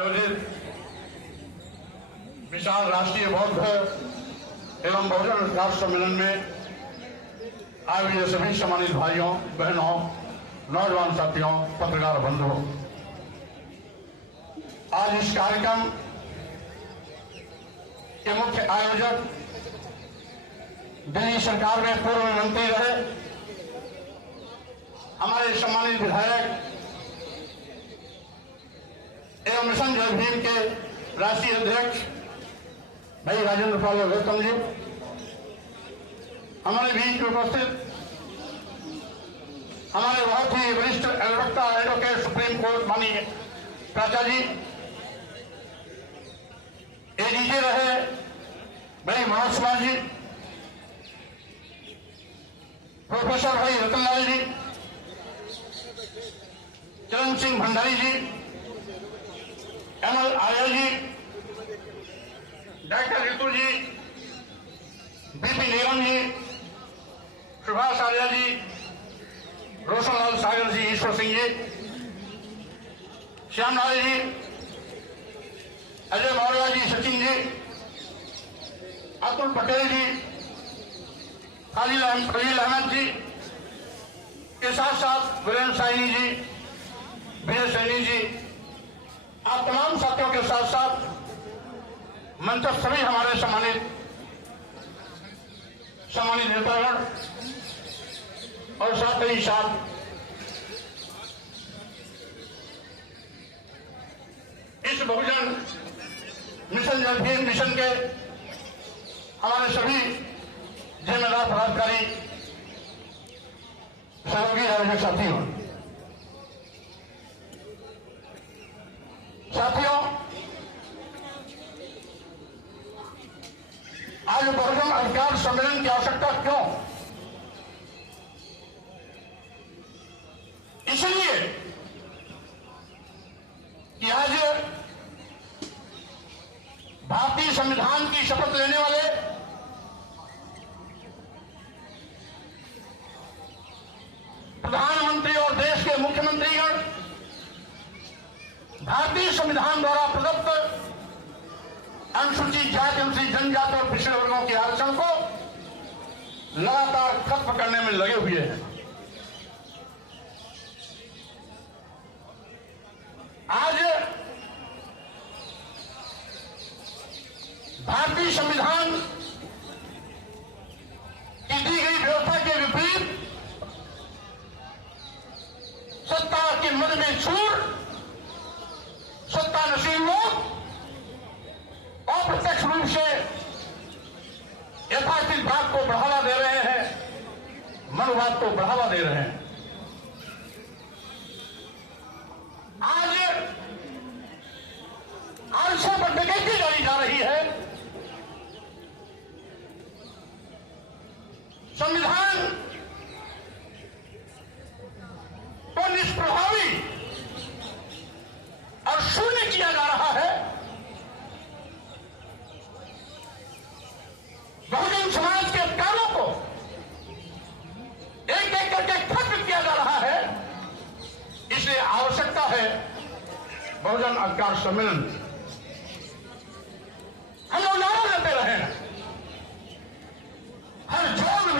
आयोजित विशाल राष्ट्रीय बौद्ध एवं बहुजन अधिकार सम्मेलन में आए हुए सभी सम्मानित भाइयों, बहनों, नौजवान साथियों, पत्रकार बंधुओं, आज इस कार्यक्रम के मुख्य आयोजक दिल्ली सरकार में पूर्व मंत्री रहे हमारे सम्मानित विधायक एवं मिशन जय भीम के राष्ट्रीय अध्यक्ष भाई राजेंद्र पाल गौतम जी, हमारे बीच उपस्थित हमारे बहुत ही वरिष्ठ अधिवक्ता एडवोकेट सुप्रीम कोर्ट माननीय प्राचा जी, एडीजे रहे भाई मनोज कुमार जी, प्रोफेसर भाई रतनलाल जी, चरण सिंह भंडारी जी, एमएल आर्य जी, डॉक्टर ऋतु जी, बीपी निगम जी, सुभाष आर्य जी, रोशनलाल सागर जी, ईश्वर सिंह जी, श्यामलाल जी, अजय मौर्य जी, सचिन जी, अतुल पटेल जी, खलील अहमद जी के साथ साथ वीरेंद्र साइनी जी, विजय सैनी जी, आप तमाम साथियों के साथ साथ मंच सभी हमारे सम्मानित नेतागण और साथ ही साथ इस बहुजन मिशन जय भीम मिशन के हमारे सभी जिम्मेदार पदाधिकारी, सहयोगी आयोजक साथियों, आज बहुजन अधिकार सम्मेलन की आवश्यकता क्यों? इसलिए कि आज भारतीय संविधान की शपथ लेने वाले प्रधानमंत्री और देश के मुख्यमंत्रीगण भारतीय संविधान द्वारा प्रदत्त अनुसूचित जाति, अनुसूचित जनजाति और पिछड़े वर्गों के आरक्षण को लगातार खत्म करने में लगे हुए हैं। आज भारतीय संविधान की दी गई व्यवस्था के विपरीत सत्ता के मद में चूर सत्ता नशील लोग अप्रत्यक्ष रूप से यथास्थितवाद को बढ़ावा दे रहे हैं, मनोवाद को बढ़ावा दे रहे हैं। आज आलसों पर डकैती डाली जा रही है। संविधान को निष्प्रभावी और शून्य किया जा रहा है। बहुजन समाज के अधिकारों को एक एक करके खत्म किया जा रहा है। इसलिए आवश्यकता है बहुजन अधिकार सम्मेलन। हम लोग नारा देते रहे हैं, हर जोर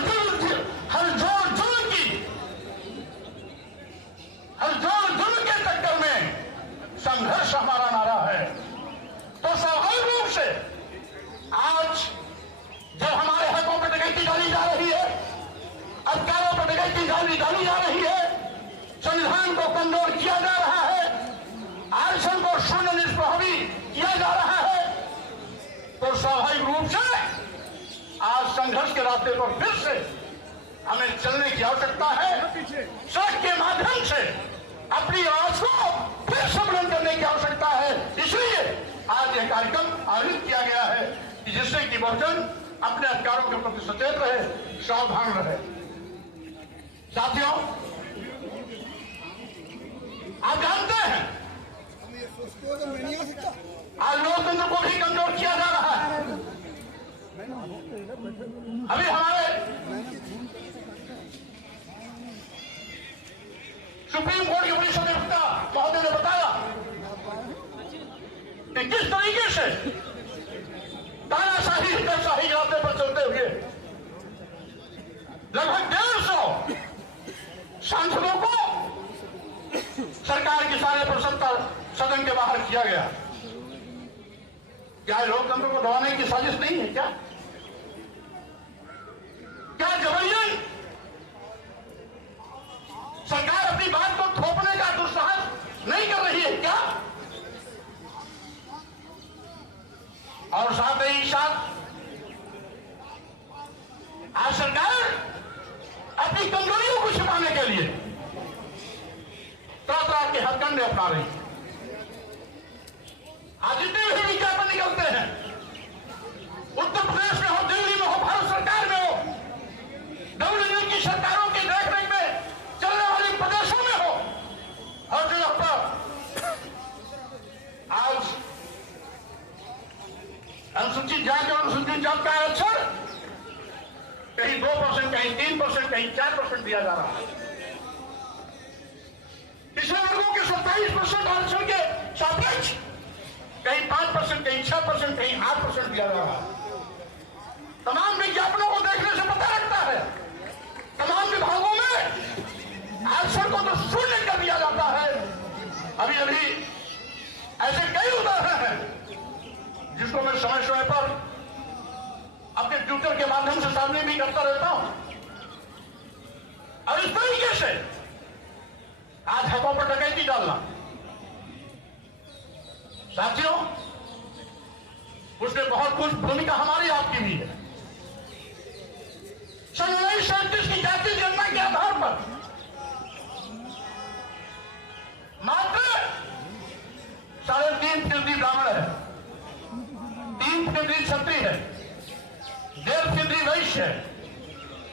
जुल्म के चक्कर में संघर्ष हमारा नारा है। तो स्वाभाविक रूप से आज जब हमारे हकों पर डकैती डाली जा रही है, अधिकारों पर डकैती डाली जा रही है, संविधान को कमजोर किया जा रहा है, आरक्षण को शून्य निष्प्रभावी किया जा रहा है, तो स्वाभाविक रूप से आज संघर्ष के रास्ते पर फिर से हमें चलने की आवश्यकता है। सड़क के माध्यम से अपनी आवाज को फिर से बुलंद करने की आवश्यकता है। इसलिए आज यह कार्यक्रम आयोजित किया गया है कि जिससे कि बहुजन अपने अधिकारों के प्रति सचेत रहे, सावधान रहे। साथियों, आप जानते हैं आज लोकतंत्र को भी कमजोर किया जा रहा है। अभी हमारे सुप्रीम कोर्ट के वरिष्ठ अधिवक्ता महोदय ने बताया कि किस तरीके से तानाशाही हिटलरशाही के रास्ते पर चलते हुए लगभग 150 सांसदों को सरकार के सारे प्रसन्नता सदन के बाहर किया गया। क्या लोकतंत्र को दबाने की साजिश नहीं है क्या? क्या जबरन सरकार अपनी बात को थोपने का दुस्साहस नहीं कर रही है क्या? और साथ ही साथ आज सरकार अपनी कमजोरियों को छिपाने के लिए तरह तरह के हथकंडे अपना रही है। आज जितने भी विज्ञापन निकलते हैं, उत्तर प्रदेश में हो, दिल्ली में हो, भारत सरकार में हो, डब्ल्यूएन की सरकारों के देखरेख में चलने वाले प्रदेशों में हो, हर जगह पर आज अनुसूचित जाति और अनुसूचित जाति का आरक्षण कहीं 2%, कहीं 3%, कहीं 4% दिया जा रहा है। पिछले वर्गों के 27% आरक्षण के सापेक्ष कहीं 5%, कहीं 6%, कहीं 8% दिया जा रहा है। तमाम विज्ञापनों को देखने से पता लगता है, तमाम विभागों में आरक्षण को तो शून्य कर दिया जाता है। अभी अभी ऐसे कई उदाहरण हैं जिसको मैं समय समय पर अपने ट्विटर के माध्यम से सामने भी करता रहता हूं। और इस तरीके से आज हकों पर डकैती डालना, साथियों, उसमें बहुत कुछ भूमिका हमारी आपकी भी है। 1937 की जातीय जनगणना के आधार पर मात्र 3.5% ब्राह्मण है, 3% क्षत्रिय है, 1.5% वैश्य है।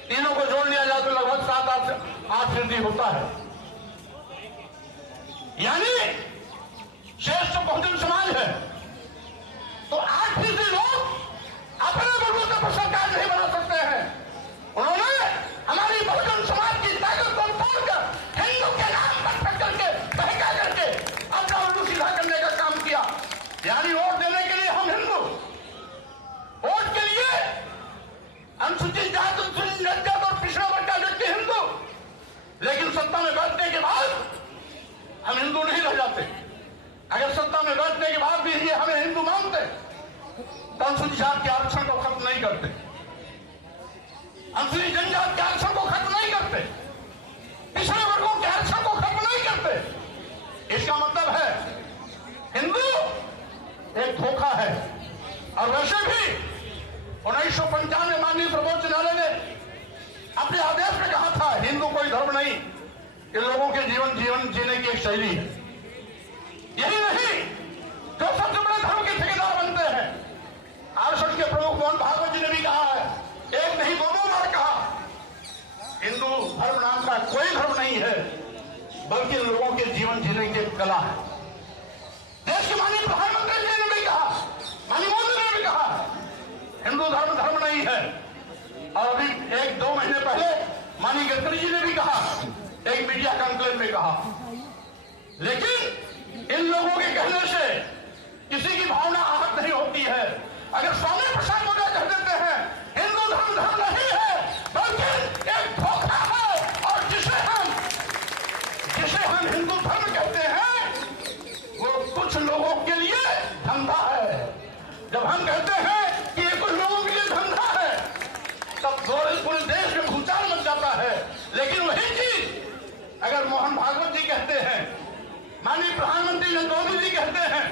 तीनों को जोड़ लिया जाए तो लगभग 7-8% होता है। यानी शेष तो बहुजन समाज है। तो 8% लोग अपने वर्गों का सरकार नहीं बना सकते हैं। उन्होंने हमारी बहुजन समाज की ताकत को तोड़कर हिंदू के नाम पर टक्कर के बहका करके अपना उल्लू सीधा करने का काम किया। यानी वोट देने के लिए हम हिंदू, वोट के लिए अनुसूचित जाति, अनुसूचित जनजाति और पिछड़ा वर्ग का व्यक्ति हिंदू, लेकिन सत्ता में बैठने के बाद हम हिंदू नहीं रह जाते। अगर सत्ता में बैठने के बाद भी ये हमें हिंदू मानते तो अनुसूचित जाति के आरक्षण को खत्म नहीं करते, अनुसूचित जनजाति के आरक्षण को खत्म नहीं करते, पिछड़े वर्गों के आरक्षण को खत्म नहीं करते। इसका मतलब है हिंदू एक धोखा है। और वैसे भी 1995 में माननीय सर्वोच्च न्यायालय ने अपने आदेश में कहा था, हिंदू कोई धर्म नहीं, इन लोगों के जीवन जीने की एक शैली है। यही नहीं, जो सबसे बड़े धर्म के ठेकेदार बनते हैं, आरएसएस के प्रमुख मोहन भागवत जी ने भी कहा है, एक नहीं 2 बार कहा, हिंदू धर्म नाम का कोई धर्म नहीं है, बल्कि लोगों के जीवन जीने की कला है। देश के माननीय प्रधानमंत्री जी ने भी कहा, माननीय मोदी ने भी कहा, हिंदू धर्म नहीं है। और अभी 1-2 महीने पहले माननीय गडकरी जी ने भी कहा, एक मीडिया कॉन्क्लेव में कहा। लेकिन इन लोगों के कहने से किसी की भावना आहत नहीं होती है। अगर स्वामी प्रसाद मौर्य कह देते हैं हिंदू धर्म नहीं है बल्कि एक धोखा है, और जिसे हम हिंदू धर्म कहते हैं वो कुछ लोगों के लिए धंधा है। जब हम कहते हैं कि ये कुछ लोगों के लिए धंधा है, तब पूरे देश में भूचाल मच जाता है। लेकिन वही चीज अगर मोहन भागवत जी कहते हैं, माननीय प्रधानमंत्री नरेंद्र मोदी जी कहते हैं,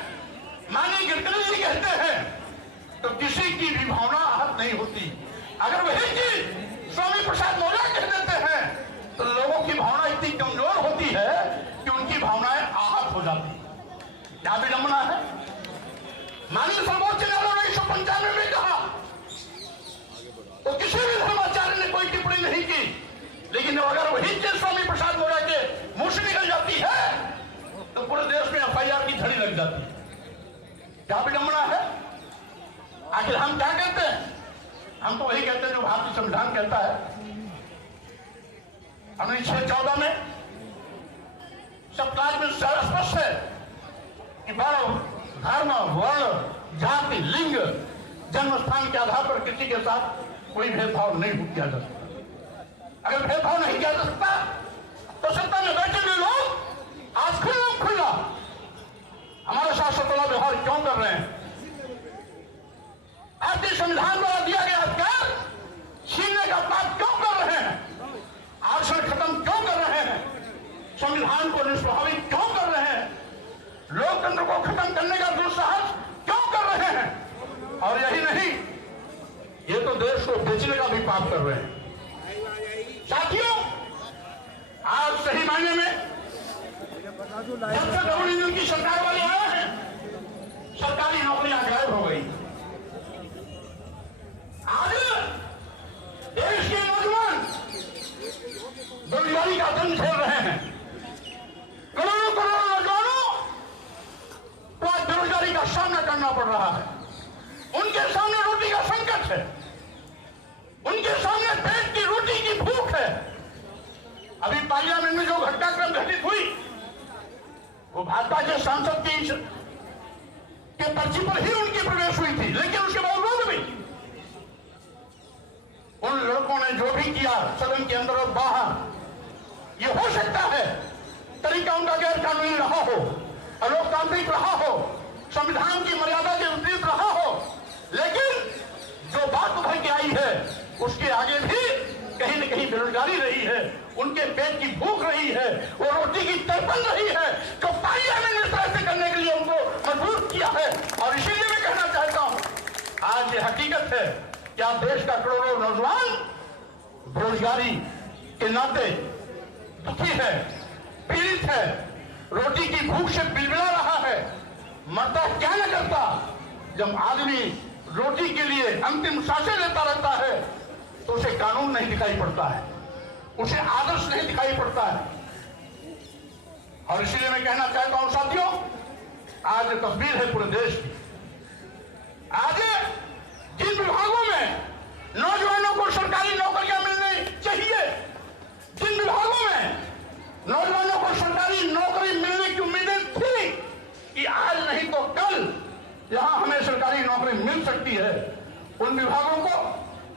माननीय गडकरी जी कहते हैं, तो किसी की भी भावना आहत नहीं होती। अगर वही चीज स्वामी प्रसाद मौर्य कह देते हैं तो लोगों की भावना इतनी कमजोर होती है कि उनकी भावनाएं आहत हो जाती है। क्या विडंबना है। माननीय सर्वोच्च न्यायालय ने 1995 में कहा, तो किसी भी धर्माचार्य ने कोई टिप्पणी नहीं की, लेकिन अगर वही चीज स्वामी प्रसाद मौर्य के मुंह से निकल जाती है तो पूरे देश में एफआईआर की झड़ी लग जाती है। क्या विडंबना है। आखिर हम क्या कहते हैं? हम तो वही कहते हैं जो भारतीय संविधान कहता है। हमने 614 में सब क्लास में स्पष्ट है कि धर्म, वर्ण, जाति, लिंग, जन्म स्थान के आधार पर किसी के साथ कोई भेदभाव नहीं किया जा सकता। अगर भेदभाव नहीं किया जा सकता तो सत्ता में बैठे हुए लोग आज खुला हमारे साथ सत्ता व्यवहार क्यों कर रहे हैं? भारतीय संविधान द्वारा दिया गया अधिकार छीनने का पाप क्यों कर रहे हैं? आरक्षण खत्म क्यों कर रहे हैं? संविधान को निष्प्रभावित क्यों कर रहे हैं? लोकतंत्र को खत्म करने का दुस्साहस क्यों कर रहे हैं? और यही नहीं, ये तो देश को बेचने का भी पाप कर रहे हैं। साथियों, आज सही मायने में जब से डबल इंजन की सरकार वाले आए हैं, सरकारी नौकरियां गायब हो गई। आज देश के नौजवान बेरोजगारी का दंड झेल रहे हैं। करोड़ों नौजवानों को आज बेरोजगारी का सामना करना पड़ रहा है। उनके सामने रोटी का संकट है, उनके सामने पेट की रोटी की भूख है। अभी पार्लियामेंट में जो घटनाक्रम घटित हुई वो भाजपा के सांसद के पर्ची पर ही उनकी प्रवेश हुई थी, लेकिन उसके बावजूद भी उन लड़कों ने जो भी किया सदन के अंदर और बाहर, ये हो सकता है तरीका उनका गैर कानूनी रहा हो, अलोकतांत्रिक रहा हो, संविधान की मर्यादा के विपरीत रहा हो, लेकिन जो बात उभर के आई है उसके आगे भी कहीं न कहीं बेरोजगारी रही है, उनके पेट की भूख रही है, वो रोटी की तड़पन रही है, तो पार्लियामेंट इस तरह से करने के लिए उनको मजबूर किया है। और इसीलिए मैं कहना चाहता हूं, आज ये हकीकत है कि आप देश का करोड़ों नौजवान बेरोजगारी के नाते दुखी है, पीड़ित है, रोटी की भूख से बिलबिला रहा है। मरता क्या न करता जब आदमी रोटी के लिए अंतिम सांसें लेता रहता है तो उसे कानून नहीं दिखाई पड़ता है, उसे आदर्श नहीं दिखाई पड़ता है। और इसलिए मैं कहना चाहता हूं साथियों, आज तस्वीर है पूरे देश की। आज जिन विभागों में नौजवानों को सरकारी नौकरियां मिलनी चाहिए, जिन विभागों में नौजवानों को सरकारी नौकरी मिलने की उम्मीदें थी कि आज नहीं तो कल यहां हमें सरकारी नौकरी मिल सकती है, उन विभागों को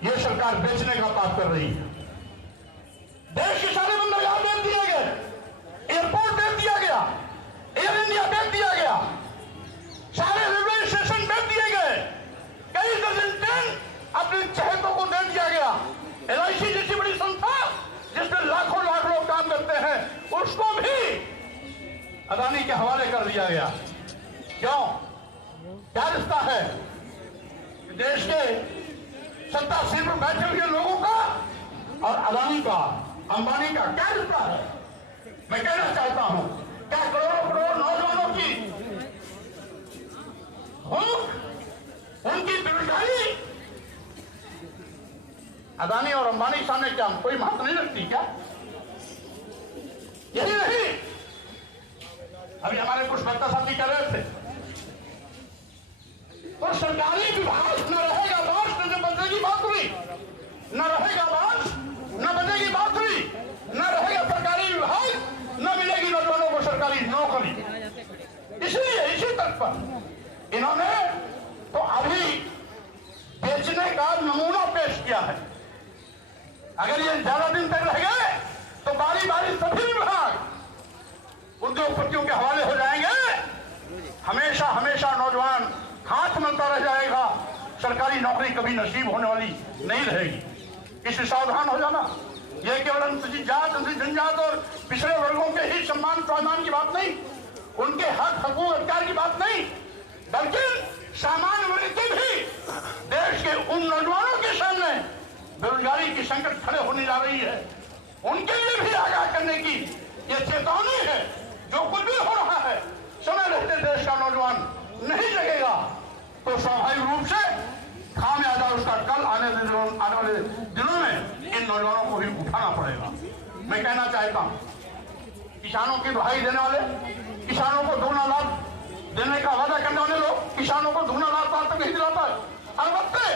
यह सरकार बेचने का पाप कर रही है। देश के सारे बंदरगाह बेच दिए गए, एयरपोर्ट बेच दिया गया, एयर इंडिया बेच दिया गया, सारे रेलवे स्टेशन बेच दिए गए, कई दर्जन ट्रेन अपने चहेतों को दे दिया गया। LIC जैसी बड़ी संस्था जिसमें लाखों लाख लोग काम करते हैं, उसको भी अदानी के हवाले कर दिया गया। क्यों? क्या रिश्ता है देश के सत्ता सीट पर बैठे हुए लोगों का और अदानी का, अंबानी का क्या रिश्ता है? मैं कहना चाहता हूं, क्या करोड़ों नौजवानों की भूख, उनकी बेरोजगारी अदानी और अंबानी सामने क्या कोई महत्व नहीं रखती क्या? यही नहीं, अभी हमारे कुछ वक्ता साथी कह रहे थे तो सरकारी विभाग न रहेगा बांस, न बजेगी बांसुरी, न रहेगा बांस, न बजेगी बांसुरी, न रहेगा सरकारी विभाग, न मिलेगी नौजवानों को सरकारी नौकरी। इसलिए इसी तर्क पर इन्होंने तो अभी बेचने का नमूना पेश किया है। अगर ये ज्यादा दिन तक रह गए तो बारी बारी सभी विभाग उद्योगपतियों के हवाले हो जाएंगे। हमेशा हमेशा नौजवान हाथ मलता रह जाएगा, सरकारी नौकरी कभी नसीब होने वाली नहीं रहेगी। इससे सावधान हो जाना। यह केवल अनुसूचित जात, अनुसूचित जनजात और पिछड़े वर्गों के ही सम्मान स्वाभिमान की बात नहीं, उनके हक हकूक अधिकार की बात नहीं, बल्कि सामान्य वर्ग के भी देश के उन नौजवानों के सामने बेरोजगारी की संकट खड़े होने जा रही है, उनके लिए भी आगाह करने की यह चेतावनी है। जो कुछ भी हो रहा है, समय रहते देश का नौजवान नहीं जगेगा तो स्वाभाविक रूप से खामियाजा उसका कल आने वाले दिनों में इन नौजवानों को भी उठाना पड़ेगा। मैं कहना चाहता हूं, किसानों की दुहाई देने वाले, किसानों को दोगुना लाभ देने का वादा करने वाले लोग किसानों को दोगुना लाभ आज तक नहीं दिला पाए। अलबत्ते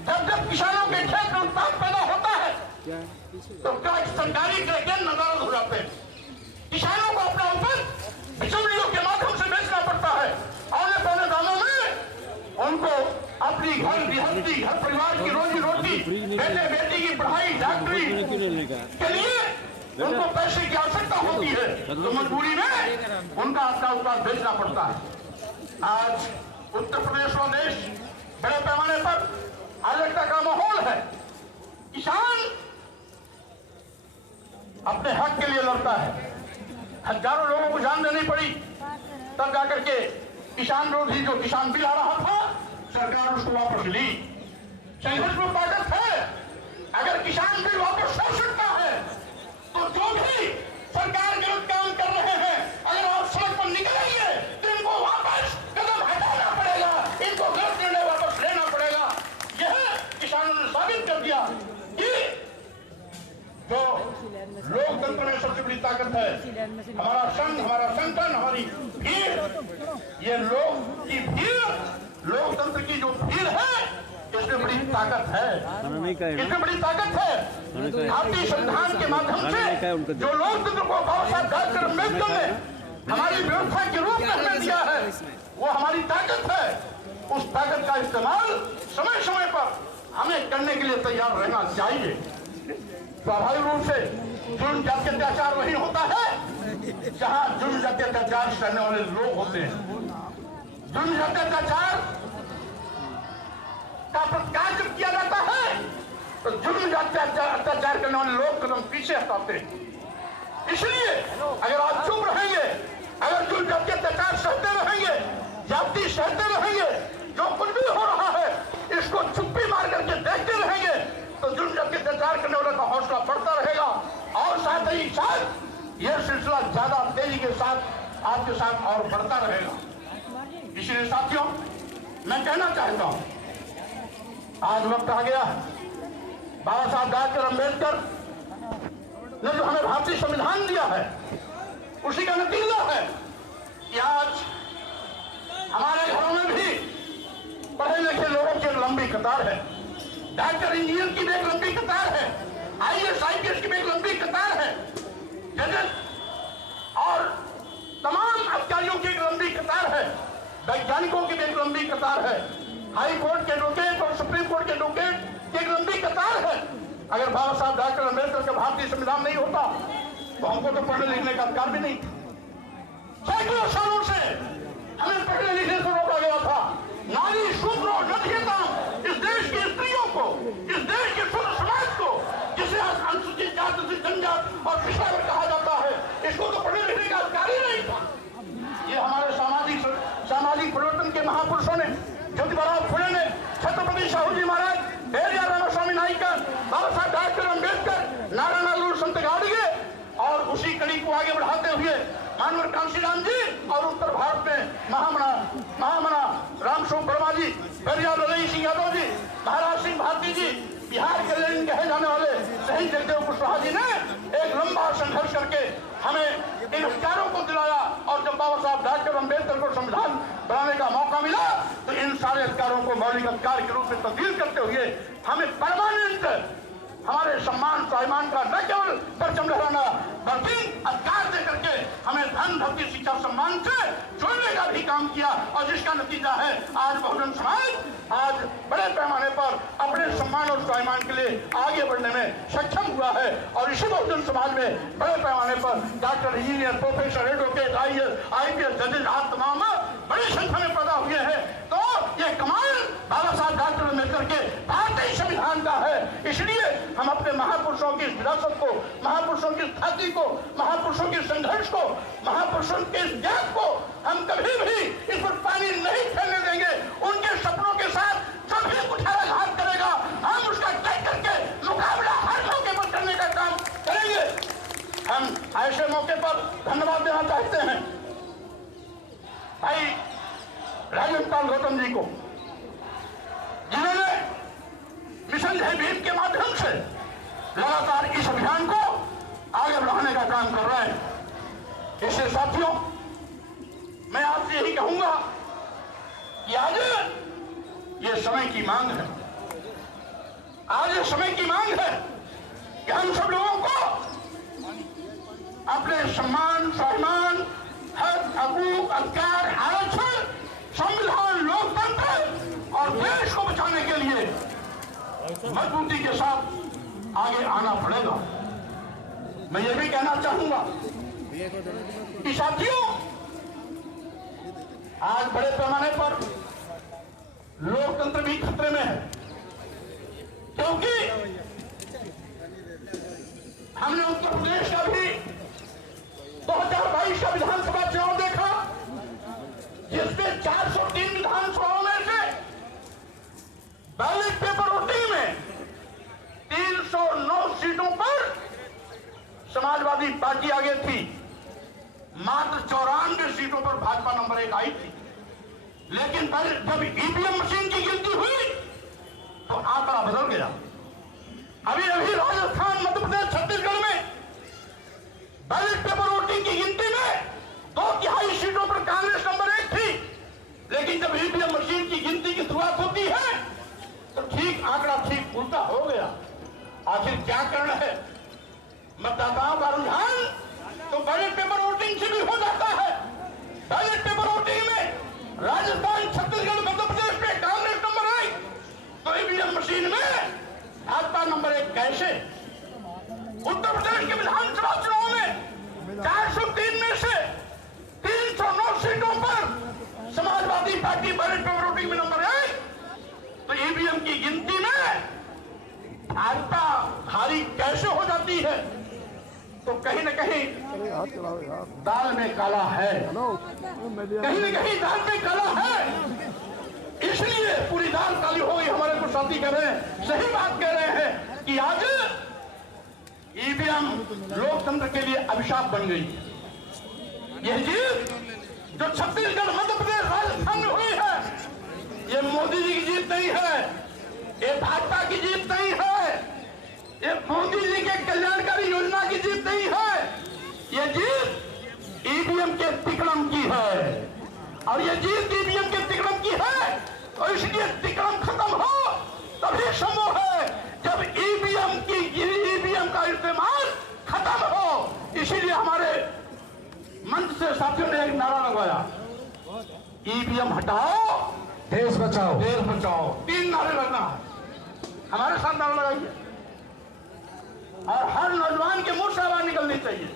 जब जब किसानों के खेत में उत्पाद पैदा होता है तो क्या सरकारी क्रय नदारद हो जाते हैं। किसानों को अपना उपज बिचौलियों के माध्यम से बेचना पड़ता है। आने पहले अपनी घर गृहस्थी, घर परिवार की रोजी रोटी, बेटे बेटी की पढ़ाई, डॉक्टरी के लिए उनको पैसे की आवश्यकता होती है, तो मजबूरी में उनका अपना उत्पाद बेचना पड़ता है। आज उत्तर प्रदेश व देश बड़े पैमाने पर अराजकता का माहौल है। किसान अपने हक के लिए लड़ता है। हजारों लोगों को जान देनी पड़ी, तब जाकर के किसान विरोधी जो किसान बिल आ रहा था, सरकार उसको वापस ली। संघर्ष में ताकत है। अगर किसान बिल वापस हो सकता है तो जो भी सरकार विरुद्ध काम कर रहे हैं, अगर आप सड़क पर निकलेंगे तो इनको वापस कदम हटाना पड़ेगा, इनको गलत निर्णय वापस लेना पड़ेगा। यह किसानों ने साबित कर दिया कि जो लोकतंत्र में सबसे बड़ी ताकत है, हमारा संघ, हमारा संगठन, हमारी भीड़, ये लोग की भीड़, लोकतंत्र की जो भीड़ है, इसमें बड़ी ताकत है, इसमें बड़ी ताकत है। भारतीय संविधान के माध्यम से जो लोकतंत्र को बाबा साहब डॉक्टर अम्बेडकर ने हमारी व्यवस्था के रूप में हमें दिया है, वो हमारी ताकत है। उस ताकत का इस्तेमाल समय समय पर हमें करने के लिए तैयार रहना चाहिए। स्वाभाविक रूप से जुल्म जाति अत्याचार वही होता है जहां जुल्म जाति अत्याचार करने वाले लोग होते हैं। जुल्म जाति अत्याचार का प्रतिकार जब किया जाता है तो जुल्म जाति अत्याचार करने वाले लोग कदम पीछे हटाते हैं। इसलिए अगर आप चुप रहेंगे, अगर जुल्म जाति अत्याचार सहते रहेंगे, जाति सहते रहेंगे, जो कुछ भी हो रहा है इसको चुप्पी मार करके देखते रहेंगे, तो जुल्म जाति अत्याचार करने वाले का हौसला बढ़ता रहेगा और साथ ही साथ यह सिलसिला ज्यादा तेजी के साथ आपके साथ और बढ़ता रहेगा। इसलिए साथियों, मैं कहना चाहता हूं, आज वक्त आ गया, बाबा साहब डॉक्टर अम्बेडकर ने जो हमें भारतीय संविधान दिया है, उसी का नतीजा है कि आज हमारे घरों में भी पढ़े लिखे लोगों की एक लंबी कतार है, डॉक्टर इंजीनियर की भी एक लंबी कतार है, IAS IPS की भी एक लंबी कतार है, जजेस और तमाम अधिकारियों की एक लंबी कतार है, वैज्ञानिकों की भी एक लंबी कतार है, हाई कोर्ट के एडवोकेट और सुप्रीम कोर्ट के एडवोकेट की एक लंबी कतार है। अगर बाबा साहब डॉक्टर अम्बेडकर का भारतीय संविधान नहीं होता तो हमको तो पढ़ने लिखने का अधिकार भी नहीं था। सैकड़ों सालों से हमें पढ़ने लिखने से रोका गया था। नारी शूद्रो नधीयताम, इस देश की स्त्रियों को, इस देश के शूद्र समाज को, जिसे अनुसूचित जाति, अनुसूचित जनजाति और पिछड़ा वर्ग कहा जाता है, इसको तो पढ़ने लिखने का अधिकार ही नहीं था। ये हमारे सामाजिक परिवर्तन के महापुरुषों ने, ज्योतिबा फुले ने, छत्रपति शाहू जी महाराज, पेरियार रामास्वामी नायकर, बाबा साहब डॉक्टर अम्बेडकर, नारायण संत गाडगे और उसी कड़ी को आगे बढ़ाते हुए मानवर कांशीराम जी और उत्तर भारत में महामना रामस्वरूप वर्मा जी, पेरियार ललई सिंह यादव जी, महाराज सिंह भारती जी, बिहार के लेनिन कहे जाने वाले शहीद जगदेव कुशवाहा जी ने एक लंबा संघर्ष करके हमें इन अधिकारों को दिलाया। और जब बाबा साहब डॉक्टर अम्बेडकर को संविधान बनाने का मौका मिला तो इन सारे अधिकारों को मौलिक अधिकार के रूप में तब्दील करते हुए हमें परमानेंट हमारे सम्मान स्वाभिमान का न केवल परचम लहराना बल्कि अधिकार दे करके हमें धन भक्ति शिक्षा सम्मान से जोड़ने का भी काम किया। और जिसका नतीजा है आज बहुजन समाज आज बड़े पैमाने पर अपने सम्मान और स्वाभिमान के लिए आगे बढ़ने में सक्षम हुआ है। और इसी बहुजन समाज में बड़े पैमाने पर doctor, engineer, professor, advocate, IAS IPS जजेस आप तमाम बड़ी संख्या में पैदा हुए हैं। तो ये कमाल बाबा साहब डॉक्टर अम्बेडकर के भारतीय संविधान का है। इसलिए हम अपने महापुरुषों की विरासत को, महापुरुषों की स्थाति को, महापुरुषों के संघर्ष को, महापुरुषों के त्याग को हम कभी भी इस पर पानी नहीं फैलने देंगे। उनके सपनों के साथ सभी कुठाराघात करेगा, हम उसका तय करके मुकाबला हर मौके पर करने का काम करेंगे। हम ऐसे मौके पर धन्यवाद देना चाहते हैं भाई राजन गौतम जी को, जिन्होंने मिशन जय भीम के माध्यम से लगातार इस अभियान को आगे बढ़ाने का काम कर रहे हैं। इससे साथियों, मैं आपसे यही कहूंगा कि आज ये समय की मांग है, आज ये समय की मांग है कि हम सब लोगों को अपने सम्मान, स्वाभिमान, हक, हकूक, अधिकार, आरक्षण, संविधान, लोकतंत्र और देश को लिए मजबूती के साथ आगे आना पड़ेगा। मैं ये भी कहना चाहूंगा कि साथियों, आज बड़े पैमाने पर लोकतंत्र भी खतरे में है, क्योंकि हमने उत्तर प्रदेश का भी 2022 का विधानसभा चुनाव देखा, जिसमें 403 विधानसभाओं में से बैलेट पेपर वोटिंग में 309 सीटों पर समाजवादी पार्टी आगे थी। मात्र 94 सीटों पर भाजपा नंबर 1 आई थी। लेकिन जब ईवीएम मशीन की गिनती हुई तो आंकड़ा बदल गया। अभी राजस्थान, मध्य प्रदेश, छत्तीसगढ़ में बैलेट पेपर वोटिंग की गिनती में 2/3 सीटों पर कांग्रेस नंबर 1 थी। लेकिन जब ईवीएम मशीन की गिनती की शुरुआत होती है तो ठीक आंकड़ा ठीक उल्टा हो गया। आखिर क्या कारण है? मतदाताओं का रुझान तो बैलेट पेपर वोटिंग से भी हो जाता है। बैलेट पेपर वोटिंग में राजस्थान, छत्तीसगढ़, मध्य प्रदेश में कांग्रेस नंबर 1, तो ईवीएम मशीन में भाजपा नंबर 1 कैसे? उत्तर प्रदेश के विधानसभा चुनाव में 403 में से 309 सीटों पर Samajwadi party ballot paper voting में नंबर 1, तो ईवीएम की गिनती में भाजपा भारी कैसे हो जाती है? तो कहीं न कहीं दाल में काला है, कहीं न कहीं दाल में काला है। इसलिए पूरी दाल काली हो गई। हमारे कुछ साथी कह रहे हैं, सही बात कह रहे हैं कि आज ईवीएम लोकतंत्र के लिए अभिशाप बन गई। यह जीत जो छत्तीसगढ़, मध्य प्रदेश, राजस्थान में हुई है, ये मोदी जी की जीत नहीं है, ये भाजपा की जीत नहीं है, ये मोदी जी के कल्याणकारी योजना की जीत नहीं है। ये जीत ईवीएम के तिकड़म की है, और ये जीत ईवीएम के तिकड़म की है। और इसलिए तिकड़म खत्म हो तभी संभव है जब ईवीएम का इस्तेमाल खत्म हो। इसीलिए हमारे मंच से साथियों ने एक नारा लगवाया, ईवीएम हटाओ, देश बचाओ। देश बचाओ। 3 नारे लगना है। हमारे साथ नारा लगाइए और हर नौजवान के मुंह से आवाज निकलनी चाहिए।